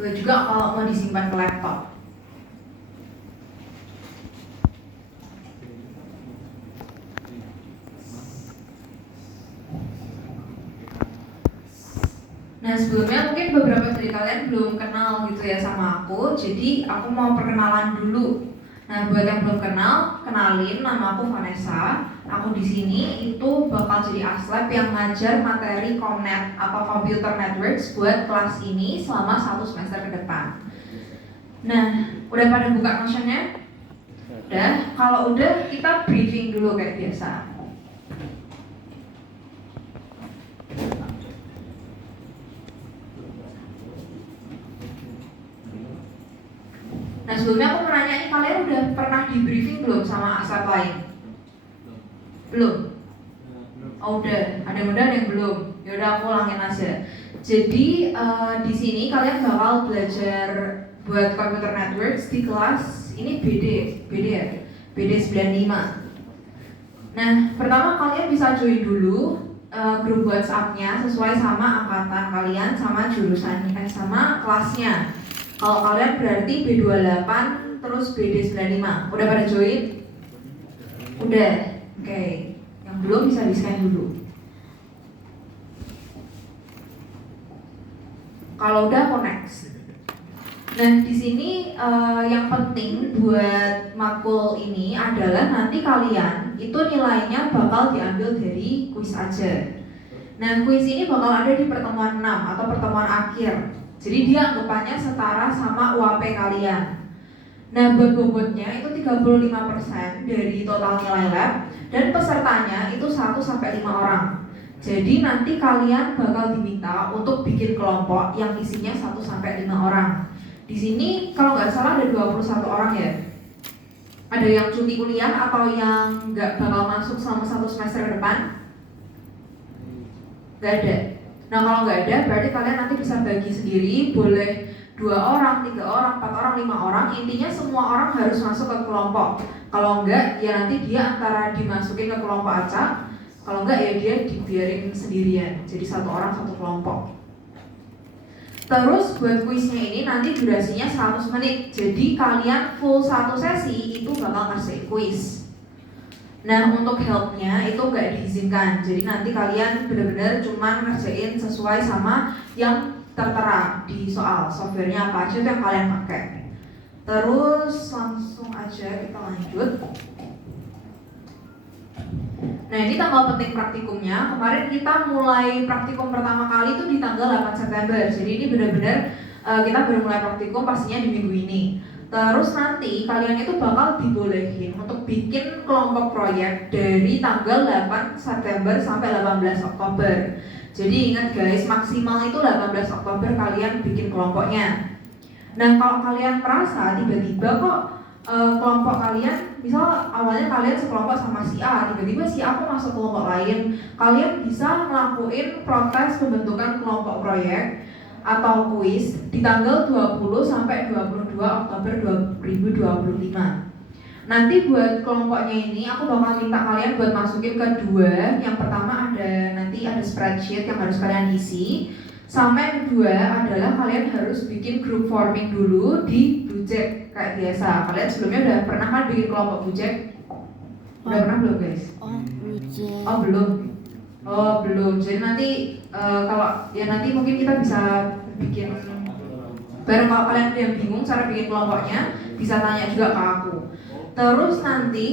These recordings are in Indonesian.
Boleh juga kalau mau disimpan ke laptop. Nah, sebelumnya mungkin beberapa dari kalian belum kenal gitu ya sama aku, jadi aku mau perkenalan dulu. Nah, buat yang belum kenal, kenalin, nama aku Vanessa. Aku di sini itu bakal jadi aslab yang ngajar materi Comnet atau Computer Networks buat kelas ini selama 1 semester ke depan. Nah, udah pada buka notionnya? Udah? Kalau udah, kita briefing dulu kayak biasa. Nah, sebelumnya aku mau nanya, kalian udah pernah di briefing belum sama aslab lain? Belum? Oh, udah. Ada yang udah, ada yang belum. Yaudah, aku ulangin aja. Jadi di sini kalian bakal belajar buat computer networks di kelas ini BD ya, BD 95. Nah, pertama kalian bisa join dulu grup WhatsApp-nya sesuai sama angkatan kalian, sama jurusan, sama kelasnya. Kalau kalian berarti B28 terus BD 95. Udah pada join? Udah. Oke. Yang belum bisa di-scan dulu. Kalau udah, aku next. Nah, di sini yang penting buat matkul ini adalah nanti kalian itu nilainya bakal diambil dari kuis aja. Nah, kuis ini bakal ada di pertemuan 6 atau pertemuan akhir. Jadi dia anggapannya setara sama UAP kalian. Nah, buat bobotnya itu 35% dari total nilai lab, dan pesertanya itu 1-5 orang. Jadi nanti kalian bakal diminta untuk bikin kelompok yang isinya 1-5 orang. Di sini kalau nggak salah ada 21 orang ya. Ada yang cuti kuliah atau yang nggak bakal masuk selama 1 semester ke depan? Nggak ada. Nah, kalau nggak ada, berarti kalian nanti bisa bagi sendiri, boleh 2 orang, 3 orang, 4 orang, 5 orang. Intinya semua orang harus masuk ke kelompok. Kalau enggak, ya nanti dia antara dimasukin ke kelompok acak, kalau enggak ya dia dibiarin sendirian. Jadi 1 orang 1 kelompok. Terus buat kuisnya ini nanti durasinya 100 menit. Jadi kalian full 1 sesi itu bakal ngasih kuis. Nah, untuk helpnya itu nggak diizinkan. Jadi nanti kalian benar-benar cuma ngerjain sesuai sama yang tertera di soal. Softwarenya apa aja itu yang kalian pakai. Terus langsung aja kita lanjut. Nah, ini tanggal penting praktikumnya. Kemarin kita mulai praktikum pertama kali itu di tanggal 8 September. Jadi ini benar-benar kita baru mulai praktikum pastinya di minggu ini. Terus nanti kalian itu bakal dibolehin untuk bikin kelompok proyek dari tanggal 8 September sampai 18 Oktober. Jadi ingat guys, maksimal itu 18 Oktober kalian bikin kelompoknya. Nah, kalau kalian merasa tiba-tiba kok kelompok kalian, misal awalnya kalian sekelompok sama si A, tiba-tiba si A kok masuk kelompok lain, kalian bisa ngelakuin protes pembentukan kelompok proyek atau kuis di tanggal 20 sampai 22 Oktober 2025. Nanti buat kelompoknya ini aku bakal minta kalian buat masukin ke 2. Yang pertama nanti ada spreadsheet yang harus kalian isi. Sama yang kedua adalah kalian harus bikin group forming dulu di Bujek kayak biasa. Kalian sebelumnya udah pernah kan bikin kelompok Bujek? Udah pernah belum guys? Bujek. Oh belum. Oh belum. Jadi nanti kalau ya nanti mungkin kita bisa bikin bareng. Kalau kalian yang bingung cara bikin kelompoknya bisa tanya juga ke aku. Terus nanti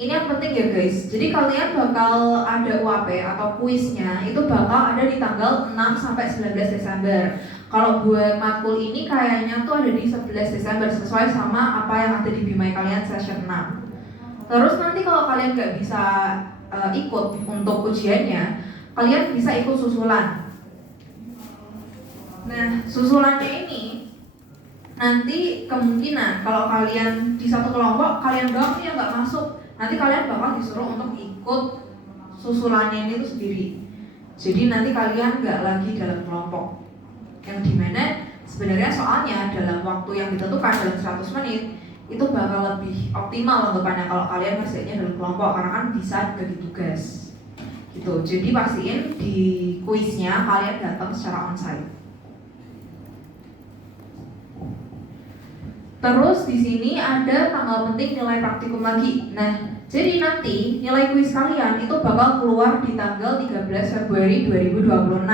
ini yang penting ya guys. Jadi kalian bakal ada UAP atau kuisnya itu bakal ada di tanggal 6 sampai 19 Desember. Kalau buat matkul ini kayaknya tuh ada di 11 Desember sesuai sama apa yang ada di Bimai kalian session 6. Terus nanti kalau kalian nggak bisa ikut untuk ujiannya, kalian bisa ikut susulan. Nah, susulannya ini nanti kemungkinan kalau kalian di satu kelompok kalian doang yang nggak masuk, nanti kalian bakal disuruh untuk ikut susulannya ini tuh sendiri. Jadi nanti kalian nggak lagi dalam kelompok, yang dimana sebenarnya soalnya dalam waktu yang ditentukan dalam 100 menit itu bakal lebih optimal anggapannya kalau kalian ngerjainnya dalam kelompok, karena kan bisa bagi tugas gitu. Jadi pastiin di kuisnya kalian datang secara onsite. Terus di sini ada tanggal penting nilai praktikum lagi. Nah, jadi nanti nilai kuis kalian itu bakal keluar di tanggal 13 Februari 2026.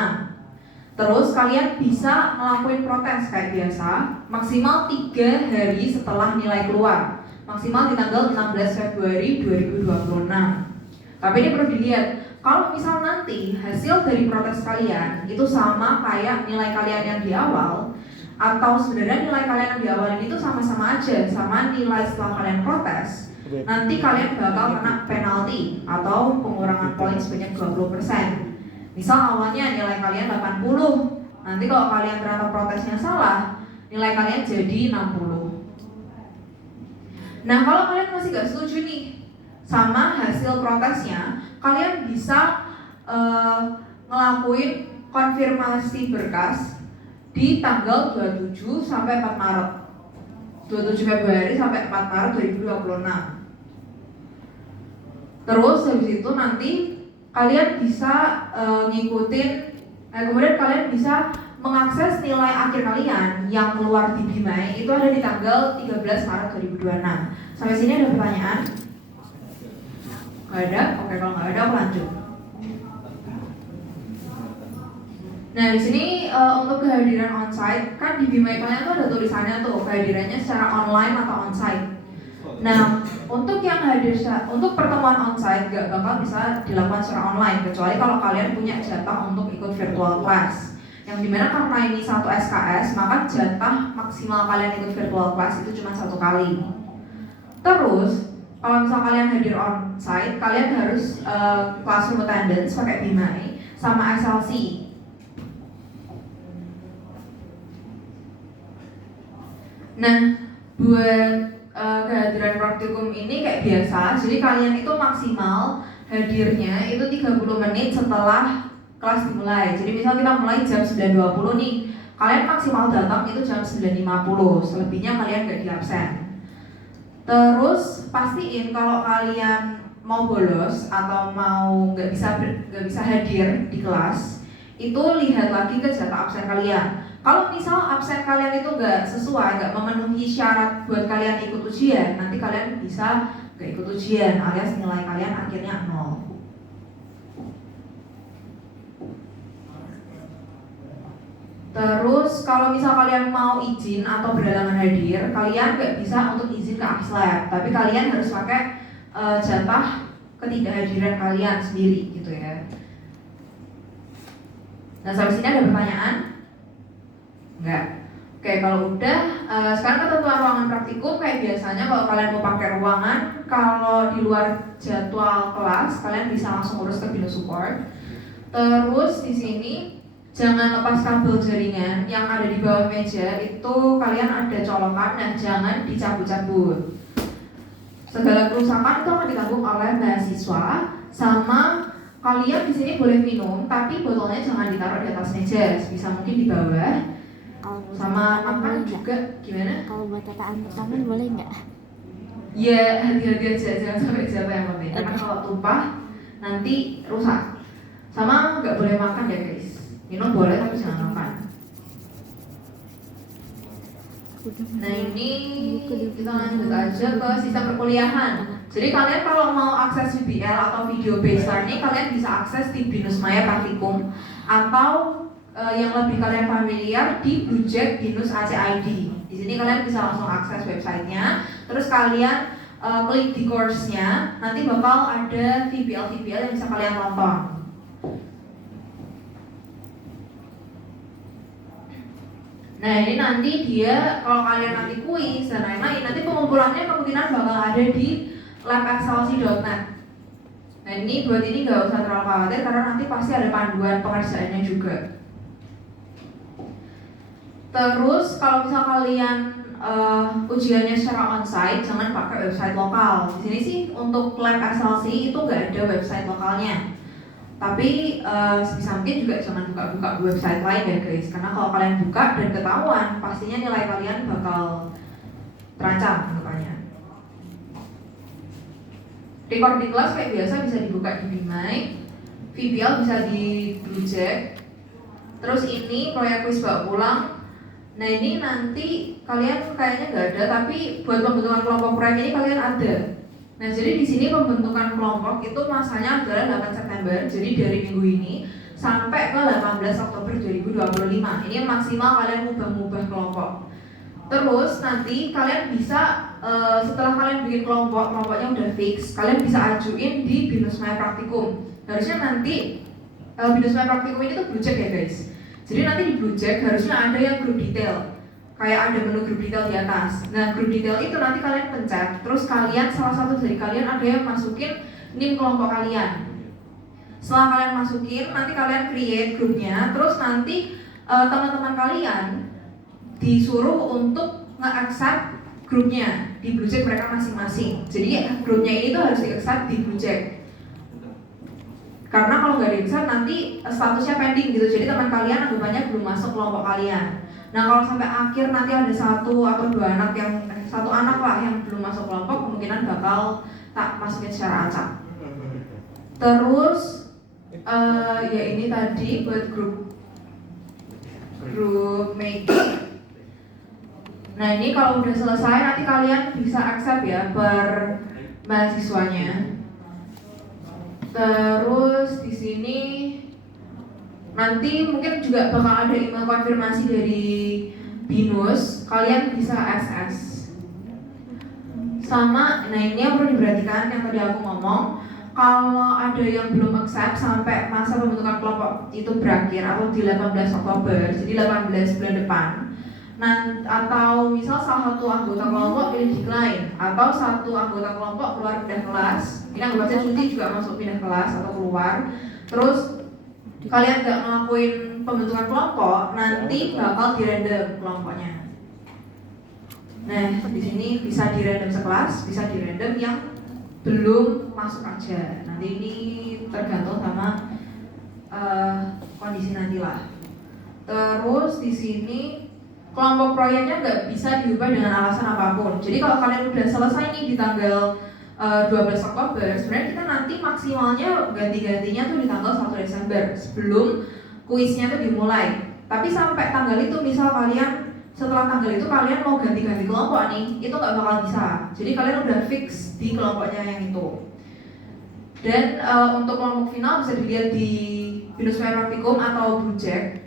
Terus kalian bisa ngelakuin protes kayak biasa, maksimal 3 hari setelah nilai keluar. Maksimal di tanggal 16 Februari 2026. Tapi ini perlu dilihat, kalau misal nanti hasil dari protes kalian itu sama kayak nilai kalian yang di awal, atau sebenarnya nilai kalian yang di awal ini itu sama-sama aja sama nilai setelah kalian protes, nanti kalian bakal kena penalti atau pengurangan poin sebanyak 20%. Misal awalnya nilai kalian 80, nanti kalau kalian ternyata protesnya salah, nilai kalian jadi 60. Nah, kalau kalian masih gak setuju nih sama hasil protesnya, kalian bisa ngelakuin konfirmasi berkas di tanggal 27 sampai 4 Maret. 27 Februari sampai 4 Maret 2026. Terus habis itu nanti kalian bisa ngikutin, kemudian kalian bisa mengakses nilai akhir kalian yang keluar di Bimai itu ada di tanggal 13 Maret 2026. Sampai sini ada pertanyaan? Gak ada? Oke, kalau nggak ada aku lanjut. Nah, di sini untuk kehadiran onsite, kan di Bimai kalian tuh ada tulisannya tuh kehadirannya secara online atau onsite. Nah, untuk yang hadir, untuk pertemuan onsite gak bakal bisa dilakukan secara online kecuali kalau kalian punya jatah untuk ikut virtual class. Yang dimana karena ini satu SKS, maka jatah maksimal kalian ikut virtual class itu cuma 1 kali. Terus, kalau misal kalian hadir onsite, kalian harus classroom attendance pakai Bimai sama SLC. Nah, buat kehadiran praktikum ini kayak biasa, jadi kalian itu maksimal hadirnya itu 30 menit setelah kelas dimulai. Jadi misal kita mulai jam 9.20 nih, kalian maksimal datang itu jam 9.50, selebihnya kalian gak di absen. Terus pastiin kalau kalian mau bolos atau mau gak bisa hadir di kelas, itu lihat lagi ke jatah absen kalian. Kalau misal absen kalian itu nggak sesuai, nggak memenuhi syarat buat kalian ikut ujian, nanti kalian bisa nggak ikut ujian, alias nilai kalian akhirnya 0. Terus kalau misal kalian mau izin atau berhalangan hadir, kalian nggak bisa untuk izin ke Axlab, tapi kalian harus pakai jatah ketidakhadiran kalian sendiri gitu ya. Nah, sampai sini ada pertanyaan? Enggak. Oke, kalau udah, sekarang ketentuan ruangan praktikum kayak biasanya kalau kalian mau pakai ruangan, kalau di luar jadwal kelas, kalian bisa langsung urus ke Binus Support. Terus di sini jangan lepas kabel jaringan yang ada di bawah meja itu kalian ada colokan dan jangan dicabut-cabut. Segala kerusakan itu akan ditanggung oleh mahasiswa, sama kalian di sini boleh minum, tapi botolnya jangan ditaruh di atas meja, bisa mungkin di bawah. Sama makan juga gimana? Kalau buat tataan tangan boleh nggak? Ya, hati-hati aja, jangan sampai jatuh yang penting. Karena kalau tumpah nanti rusak. Sama nggak boleh makan ya guys. Minum boleh tapi jangan makan. Nah, ini kita lanjut aja ke sistem perkuliahan. Jadi kalian kalau mau akses VBL atau video based learning, kalian bisa akses di Binus Maya Praktikum atau yang lebih kalian familiar di Bluejack Binus ACID. Di sini kalian bisa langsung akses websitenya. Terus kalian klik di course-nya, nanti bakal ada VBL yang bisa kalian tonton. Nah, ini nanti dia kalau kalian nanti kuis dan lain-lain, nanti pengumpulannya kemungkinan bakal ada di labexcelsi.net. Nah, ini buat ini nggak usah terlalu khawatir karena nanti pasti ada panduan pengerjaannya juga. Terus kalau misal kalian ujiannya secara onsite, jangan pakai website lokal. Di sini sih untuk lab SLC itu nggak ada website lokalnya. Tapi sebisa mungkin juga jangan buka-buka website lain ya guys, karena kalau kalian buka dan ketahuan, pastinya nilai kalian bakal terancam anggapannya. Recording kelas kayak biasa bisa dibuka di Bimai, VBL bisa di Bluejack. Terus ini proyek kuis bawa pulang Nah ini nanti kalian kayaknya nggak ada, tapi buat pembentukan kelompok proyek ini kalian ada. Nah jadi di sini pembentukan kelompok itu masanya adalah 8 September, jadi dari minggu ini sampai ke 18 Oktober 2025. Ini maksimal kalian mubah-mubah kelompok. Terus nanti kalian bisa setelah kalian bikin kelompoknya udah fix, kalian bisa ajuin di Binus Maya Praktikum. Harusnya nanti Binus Maya Praktikum ini tuh Bluecheck ya guys. Jadi nanti di Bluecheck harusnya ada yang grup detail, kayak ada menu grup detail di atas. Nah grup detail itu nanti kalian pencet, terus kalian salah satu dari kalian ada yang masukin NIM kelompok kalian. Setelah kalian masukin, nanti kalian create grupnya, terus nanti teman-teman kalian disuruh untuk nge-accept grupnya di Bluecheck mereka masing-masing. Jadi grupnya ini tuh harus di-accept di Bluecheck. Karena kalau nggak di-accept nanti statusnya pending gitu. Jadi teman kalian anggapannya belum masuk kelompok kalian. Nah kalau sampai akhir nanti ada satu anak lah yang belum masuk kelompok, kemungkinan bakal tak masukin secara acak. Terus ya ini tadi buat grup making. Nah ini kalau udah selesai nanti kalian bisa accept ya per mahasiswanya. Terus di sini nanti mungkin juga bakal ada email konfirmasi dari Binus, kalian bisa SS. Sama, nah ini yang perlu diperhatikan yang tadi aku ngomong, kalau ada yang belum accept sampai masa pembentukan kelompok itu berakhir atau di 18 Oktober, jadi 18 bulan depan. Nah, atau misal salah satu anggota kelompok pilih decline, atau satu anggota kelompok keluar pindah kelas, ini anggota cuti juga masuk pindah kelas atau keluar, terus kalian nggak ngelakuin pembentukan kelompok, nanti bakal di-random kelompoknya. Nah, di sini bisa di-random sekelas, bisa di-random yang belum masuk aja. Nanti ini tergantung sama kondisi nantilah. Terus di sini kelompok proyeknya nggak bisa diubah dengan alasan apapun. Jadi kalau kalian udah selesai nih di tanggal 12 Oktober, sebenarnya kita nanti maksimalnya ganti-gantinya tuh di tanggal 1 Desember sebelum kuisnya tuh dimulai. Tapi sampai tanggal itu misal kalian setelah tanggal itu kalian mau ganti-ganti kelompok nih, itu nggak bakal bisa. Jadi kalian udah fix di kelompoknya yang itu. Dan untuk kelompok final bisa dilihat di Binus Maya Praktikum atau Bluecheck.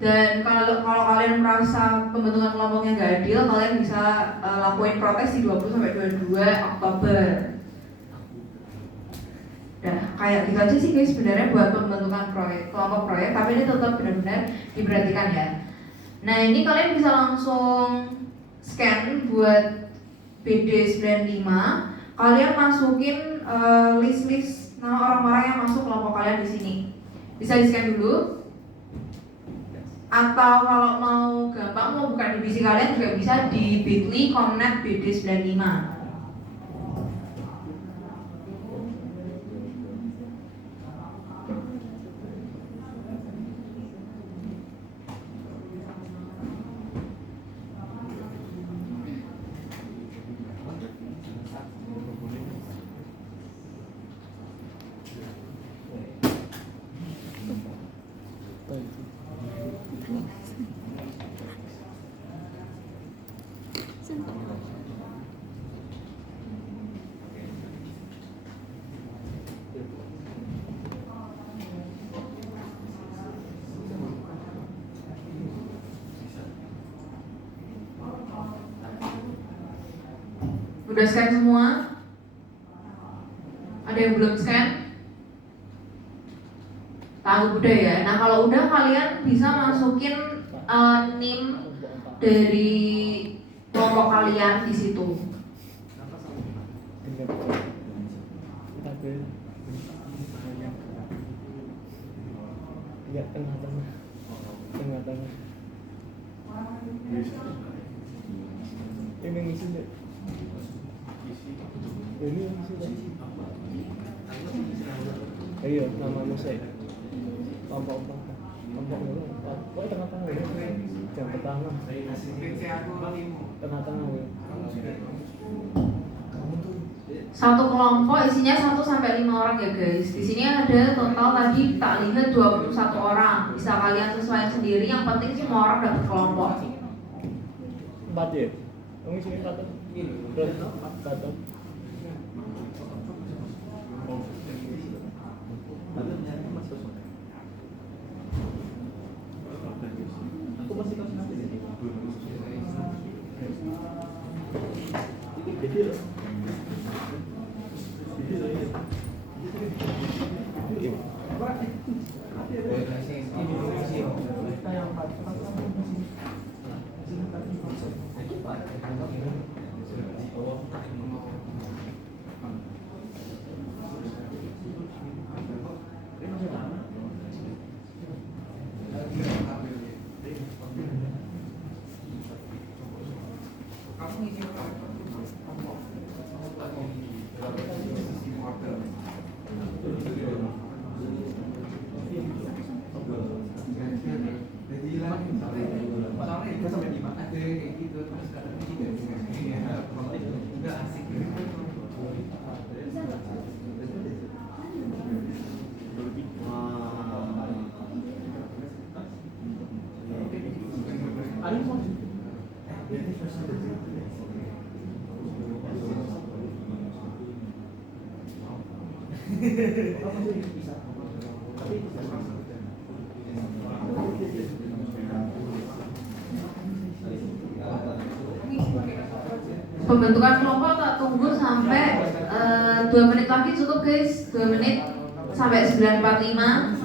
Dan kalau kalian merasa pembentukan kelompoknya nggak adil, kalian bisa lakuin protes di 20-22 Oktober. Nah, kayak gitu aja sih guys sebenarnya buat pembentukan kelompok proyek, tapi ini tetap benar-benar diperhatikan ya. Nah ini kalian bisa langsung scan buat BD95. Kalian masukin list-list nama orang-orang yang masuk kelompok kalian di sini. Bisa di scan dulu. Atau kalau mau gampang mau buka divisi kalian juga bisa di bit.ly connect BD95. Udah scan semua? Ada yang belum scan? Tahu udah ya. Nah kalau udah kalian bisa masukin NIM dari kelompok kalian di situ. Ya tengah-tengah. Ini ngisi deh. Ini ngisi deh. Ayo, namamu saya. Kelompok dulu. Oh, tengah-tengah ya. Jam pertama. Tengah-tengah ya. Kamu tuh Satu kelompok isinya 1 sampai 5 orang ya guys. Di sini ada total tadi tak lihat 21 orang. Bisa kalian sesuaikan sendiri. Yang penting semua orang dapat kelompok. 4 ya? Kamu sini 4 tuh? Terus 4 tuh? Aku masih kasih nanti deh. Pembentukan kelompok tak tunggu sampai 2 menit lagi cukup guys. 2 menit sampai 9.45.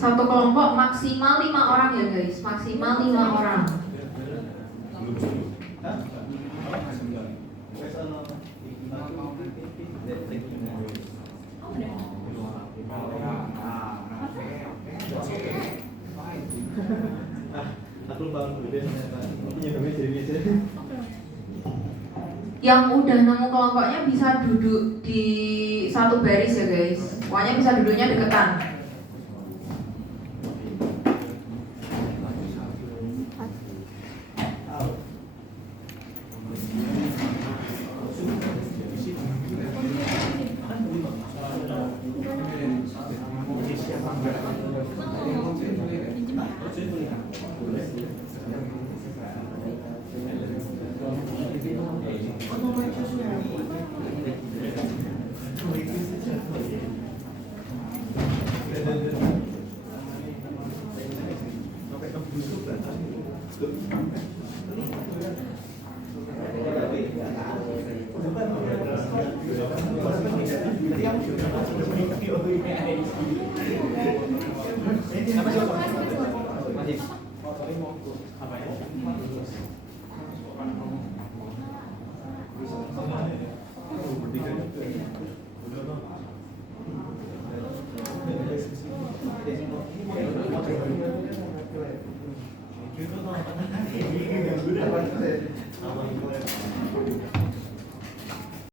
Satu kelompok maksimal 5 orang ya guys, maksimal 5 orang. Yang udah nemu kelompoknya bisa duduk di satu baris ya guys. Pokoknya bisa duduknya deketan.